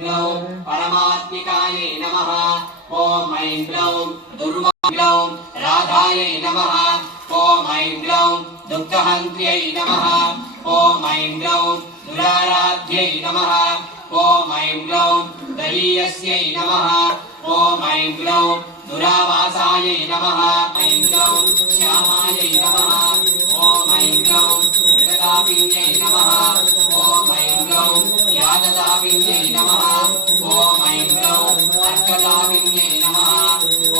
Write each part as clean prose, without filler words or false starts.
ग्लौं परमात्मिकायै नमः। ॐ ऐं ग्लौं दुर्वाग्लौं राधायै नमः। ॐ ऐं ग्लौं दुःखहन्त्र्यै नमः। ॐ ऐं ग्लौं दुराराध्यै नमः। ॐ ऐं ग्लौं दलीयस्यै नमः। ॐ ऐं ग्लौं दुरावासायै नमः। ऐं ग्लौं श्यामायै नमः। ॐ ऐं ग्लौं विगतापिन्यै नमः। ॐ ऐं ग्लौं याततापिन्यै नमः। ॐ ऐं ग्लौं अर्कतापिन्यै नमः।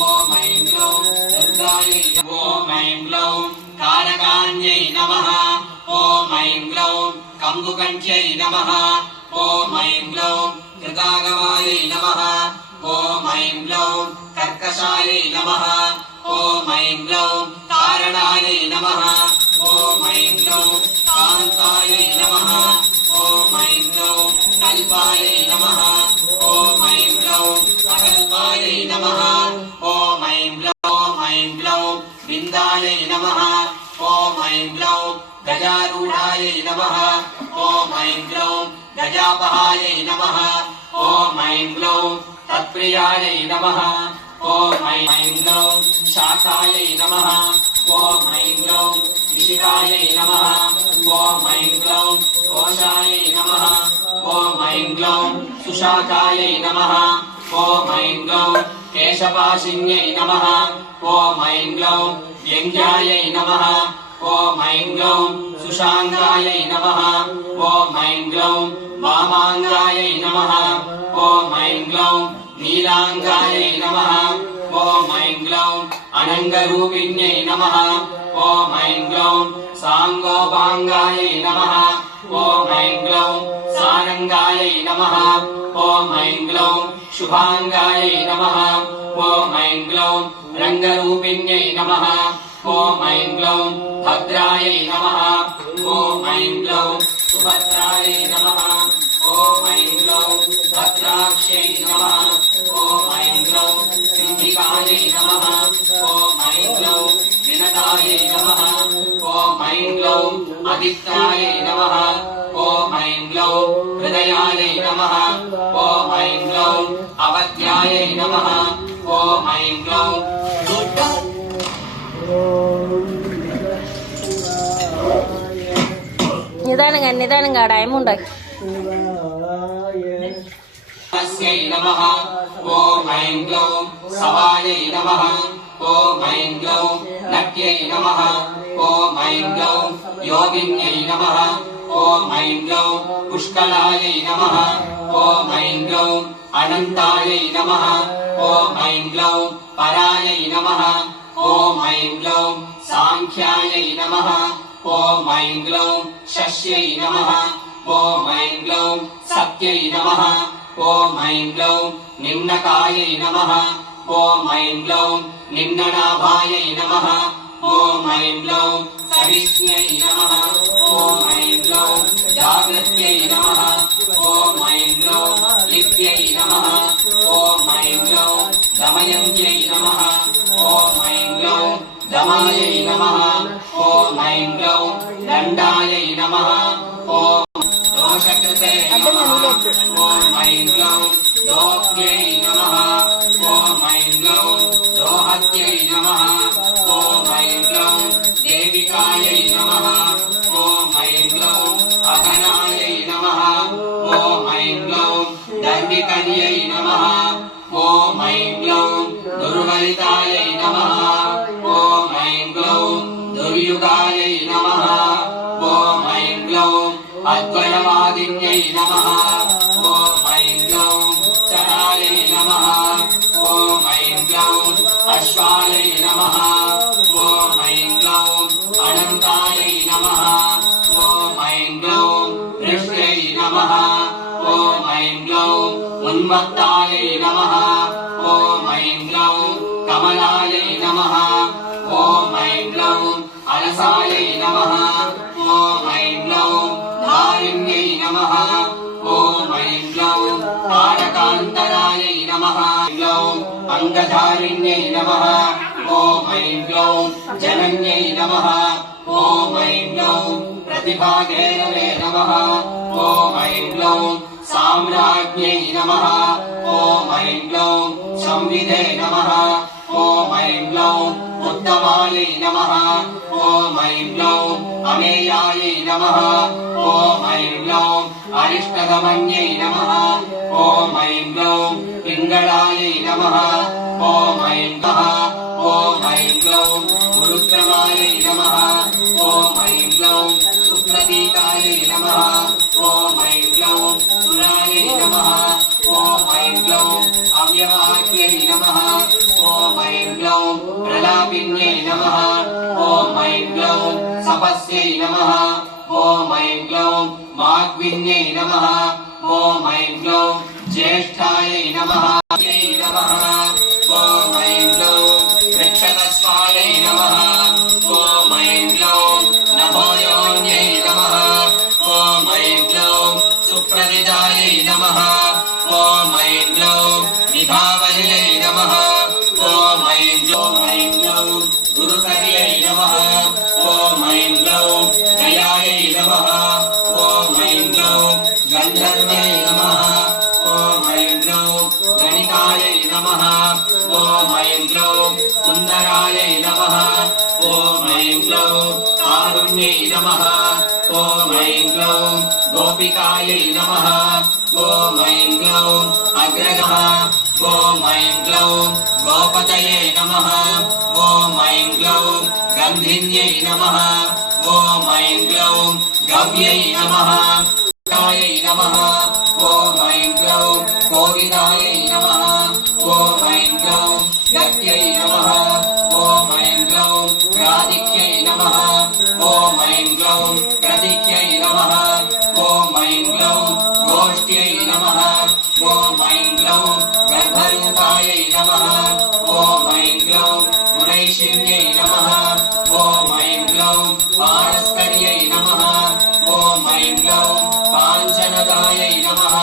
ॐ ऐं ग्लौं दुर्गायै ॐ ऐं ग्लौं कारकान्यै नमः। ॐ ऐं ग्लौं कम्बुकण्ठ्यै नमः। ॐ ऐं ग्लौं कृतागमायै नमः। ॐ ऐं ग्लौं कर्कशायै नमः। ॐ ऐं ग्लौं कारणायै नमः। ॐ ऐं ग्लौं कान्तायै नमः। ॐ ऐं ग्लौं कल्पायै नमः। ॐ ऐं ग्लौं अकल्पायै नमः। ॐ ऐं ग्लौं विन्दायै नमः। ॐ ऐं ग्लौं गजारूढायै नमः। ॐ ऐं ग्लौं गजापहायै नमः। ॐ ऐं ग्लौं तत्प्रियायै नमः। ॐ ऐं ग्लौं शाखायै नमः। ॐ ऐं ग्लौं विशिखायै नमः। ॐ ऐं ग्लौं कोशायै नमः। ॐ ऐं ग्लौं सुशाखायै नमः। ॐ ऐं ग्लौं केशपाशिन्यै नमः। ॐ ऐं ग्लौं व्यङ्ग्यायै नमः। ॐ ऐं ग्लौं सुशाङ्गायै नमः। ॐ ऐं ग्लौं वामाङ्गायै नमः। ॐ ऐं ग्लौं नीलाङ्गायै नमः। ॐ ऐं ग्लौं अनङ्गरूपिण्यै नमः। ॐ ऐं ग्लौं साङ्गोपाङ्गायै नमः। ॐ ऐं ग्लौं सारङ्गायै नमः। ॐ ऐं ग्लौं शुभाङ्गायै नमः। ॐ ऐं ग्लौं रङ्गरूपिण्यै नमः। ॐ ऐं ग्लौं भद्रायै नमः। ॐ ऐं ग्लौं सुभद्रायै नमः। ॐ ऐं ग्लौं भद्राक्ष्यै नमः। ॐ ऐं ग्लौं सिद्धिकायै नमः। ॐ ऐं ग्लौं विनतायै नमः। ॐ ऐं ग्लौं अदित्यायै नमः। ॐ ऐं ग्लौं हृदयायै नमः। ॐ ऐं ग्लौं अवध्यायै नमः। ॐ ऐं ग्लौं నిదానంగా ఆడ ఏముండదు. अस्यै नमः। ॐ ऐं ग्लौं सवायै नमः। ॐ ऐं ग्लौं नट्यै नमः। ॐ ऐं ग्लौं योगिन्यै नमः। ॐ ऐं ग्लौं पुष्कलायै नमः। ॐ ऐं ग्लौं अनन्तायै नमः। ॐ ऐं ग्लौं परायै नमः। ॐ ऐं ग्लौं साङ्ख्यायै नमः। ॐ ऐं ग्लौं शस्यै नमः। ॐ ऐं ग्लौं सत्यै नमः। ॐ ऐं ग्लौं निम्नकायै नमः। ॐ ऐं ग्लौं निम्ननाभायै नमः। ॐ ऐं ग्लौं सहिष्ण्यै नमः। ॐ ऐं ग्लौं जागृत्यै नमः। ॐ ऐं ग्लौं लिप्यै नमः। ॐ ऐं ग्लौं दमयन्त्यै नमः। ॐ ऐं ग्लौं दमायै नमः। ॐ ऐं ग्लौं दण्डायै नमः। ॐ दोषकृते नमः। ॐ ऐं ग्लौं दोह्यै नमः। ॐ ऐं ग्लौं दोहत्यै नमः। ॐ ऐं ग्लौं देविकायै नमः। ॐ ऐं ग्लौं अघनायै नमः। ॐ ऐं ग्लौं दर्विकन्यै नमः। ॐ ऐं ग्लौं दुर्वलितायै नमः। ॐ ऐं ग्लौं दुर्युगायै नमः। ॐ ऐं ग्लौं अद्वयवादिन्यै नमः। ॐ ऐं ग्लौं चरायै नमः। ॐ ऐं ग्लौं अश्वायै नमः। ॐ ऐं ग्लौं अनन्तायै नमः। ॐ ऐं ग्लौं वृष्ट्यै नमः। ॐ ऐं ग्लौं उन्मत्तायै नमः। ॐ ऐं ग्लौं कमलायै नमः। ॐ ऐं ग्लौं अलसायै नमः। ॐ ऐं ग्लौं धारिण्यै नमः। ॐ ऐं ग्लौं तारकान्तरायै नमः। ग्लौं अङ्गधारिण्यै नमः। ॐ ऐं ग्लौं जनन्यै नमः। ॐ ऐं ग्लौं प्रतिभागेरवे नमः। ॐ ऐं ग्लौं साम्राज्ञै नमः ॐ ऐं ग्लौं संविदे नमः ॐ ऐं ग्लौं उत्तमायै नमः ॐ ऐं ग्लौं अमेयायै नमः ॐ ऐं ग्लौं अरिष्टगमन्यै नमः ॐ ऐं ग्लौं पिङ्गळायै नमः ॐ ऐं गः ॐ ऐं ग्लौं गुरुक्रमायै नमः ॐ ऐं ग्लौं सुप्रतीकायै नमः ॐ ऐं ग्लौं सुरायै नमः ॐ ऐं ग्लौं अव्यवाक्यै नमः ॐ ऐं ग्लौं प्रलापिन्यै नमः ॐ ऐं ग्लौं सपस्यै नमः ॐ ऐं ग्लौं माग्विन्यै नमः ॐ ऐं ग्लौं ज्येष्ठायै नमः ॐ ऐं ग्लौं वृक्षकस्वायै नमः ॐ ऐं ग्लौं नभोयोन्यै नमः ॐ ऐं ग्लौं सुप्रदिदायै नमः ॐ ऐं ग्लौं विभावल्यै नमः ॐ ऐं ग्लौं गुरुकर्यै नमः ॐ ऐं ग्लौं जयायै नमः ॐ ऐं ग्लौं गन्धर्व्यै नमः ॐ ऐं ग्लौं गणिकायै नमः ॐ ऐं ग्लौं सुन्दरायै नमः ॐ ऐं ग्लौं कारुण्यै नमः ॐ ऐं ग्लौं गोपिकायै नमः ॐ ऐं ग्लौं अग्रगः ॐ ऐं ग्लौं गोपतये नमः ॐ ऐं ग्लौं गन्धिन्यै नमः ॐ ऐं ग्लौं गव्यै नमः नमः ॐ ऐं ग्लौं कोविदायै नमः ॐ ऐं ग्लौं गत्यै नमः ॐ ऐं ग्लौं राधिक्यै नमः ॐ ऐं ग्लौं प्रदिक्यै नमः ॐ ऐं ग्लौं गोष्ठ्यै नमः ॐ ऐं ग्लौं गर्भरूपायै नमः ॐ ऐं ग्लौं गुणैशिन्यै नमः ॐ ऐं ग्लौं पारस्कर्यै नमः ॐ ऐं ग्लौं पाञ्चनदायै नमः